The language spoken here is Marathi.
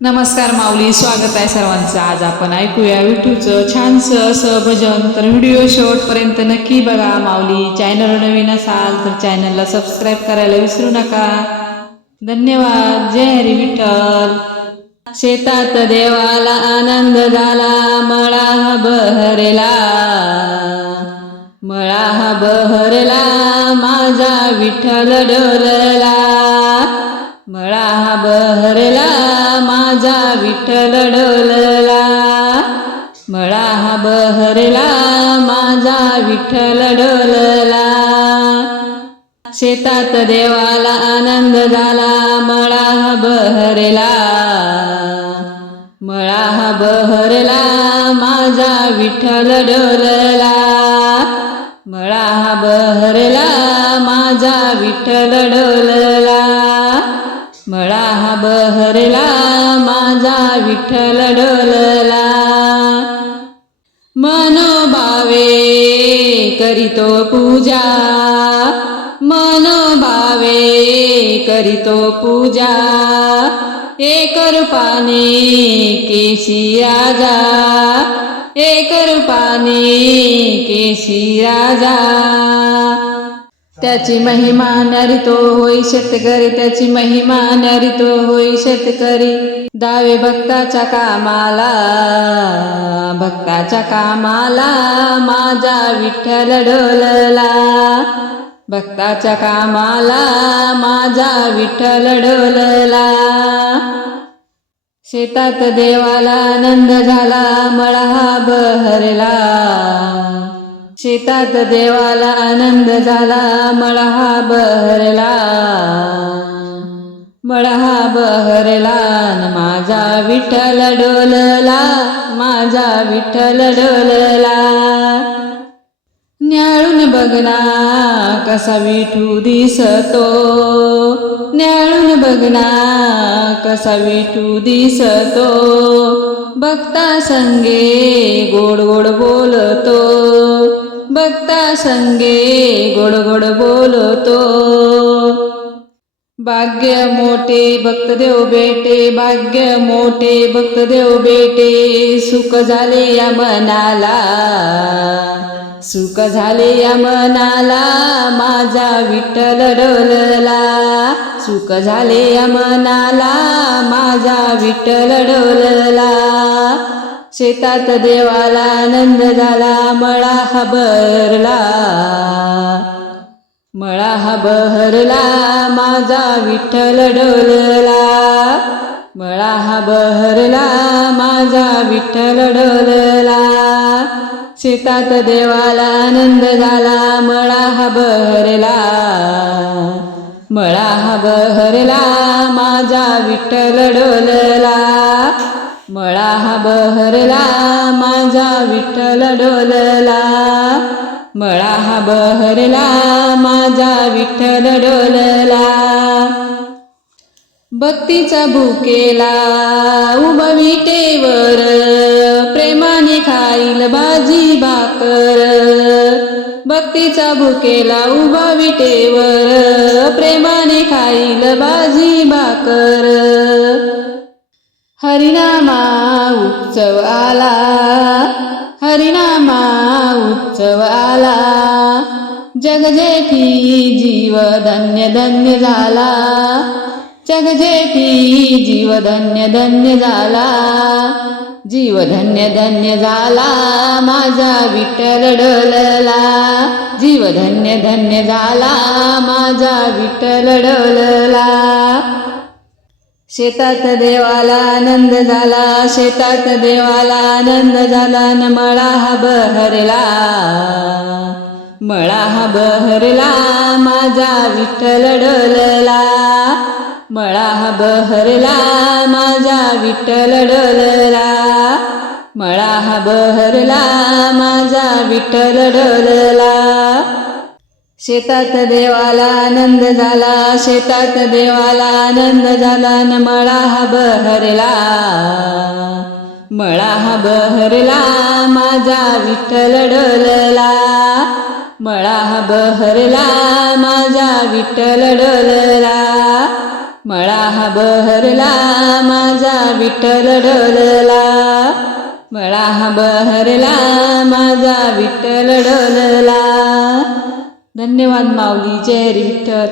नमस्कार माऊली स्वागत आहे सर्वांचं. आज आपण ऐकूया विठूचं छानसं असं भजन. तर व्हिडिओ शेवटपर्यंत नक्की बघा माऊली. चॅनल नवीन असाल तर चॅनलला सबस्क्राईब करायला विसरू नका. धन्यवाद. जय हरी विठ्ठल. शेतात देवाला आनंद झाला मळा हा बहरला. मळा हा बहरला माझा विठ्ठल डोलला. मळा हा बहरला माझा विठ्ठल डोलला. मळा हा बहरला माझा विठ्ठल डोलला. शेतात देवाला आनंद झाला मळा हा बहरला. मळा हा बहरला माझा विठ्ठल डोलला. मळा हा बहरला माझा विठ्ठल डोलला. मळा हा बहरला माझा विठ्ठल डोलला. मनोभावे करीतो पूजा. मनोभावे करीतो पूजा. एक रूपाने केशी राजा. एक रूपाने केशी राजा. त्याची महिमा नरितो होई शेतकरी त्याची महिमा नरितो होई शेतकरी. दावे भक्ताच्या कामाला भक्ताच्या कामाला माझा विठ्ठल डोलला भक्ताच्या कामाला माझा विठ्ठल डोलला शेतात देवाला आनंद झाला मळा बहरला शेतात देवाला आनंद झाला मळहा बहरला. मळहा बहरला न माझा विठ्ठल डोलला माझा विठ्ठल डोलला. न्याळून बघना कसा विठू दिसतो. न्याळून बघना कसा विठू दिसतो. बघता संगे गोड गोड बोलतो. बघता संगे गोड गोड बोलतो. भाग्य मोठे भक्त देव बेटे भाग्य मोठे भक्त देव बेटे सुख झाले या मनाला. सुख झाले या मनाला माझा विठ्ठल डोलला. सुख झाले या मनाला माझा विठ्ठल डोलला. शेतात देवाला आनंद झाला मळा हा बरला मळा हा बहरला माझा विठ्ठल डोलला. मळा हा बहरला माझा विठ्ठल डोलला. शेतात देवाला आनंद झाला मळा हा बहरला मळा हा बहरला माझा विठ्ठल डोलला. मळा हा बहरला माझा विठ्ठल डोलला. मळा हा बहरला माझा विठ्ठल डोलला. भक्तीचा भुकेला उभवी टेवर भक्तीचा भुकेला उभा विटेवर प्रेमाने खाईल बाजी भाकर हरिनामा उत्सव आला हरिनामा उत्सव आला. जगजेठी जीव धन्य धन्य झाला. जगजेती जीव धन्य धन्य झाला जीव धन्य धन्य झाला माझा विठ्ठल डोलला जीव धन्य धन्य झाला माझा विठ्ठल डोलला शेतात देवाला आनंद झाला शेतात देवाला आनंद झाला न मळा हा बहरला. मळा हा बहरला माझा विठ्ठल डोलला मळा हा बहरला माझा विठ्ठल डोलला. मळा हा बहरला माझा विठ्ठल डोलला. शेतात देवाला आनंद झाला शेतात देवाला आनंद झाला न मळा बहरला. मळा बहरला माझा विठ्ठल डोलला. मळा बहरला माझा विठ्ठल डोलला. मळा हा बहरला माझा विठ्ठल डोलला मळा हा बहरला माझा विठ्ठल डोलला धन्यवाद माऊली जय विठ्ठल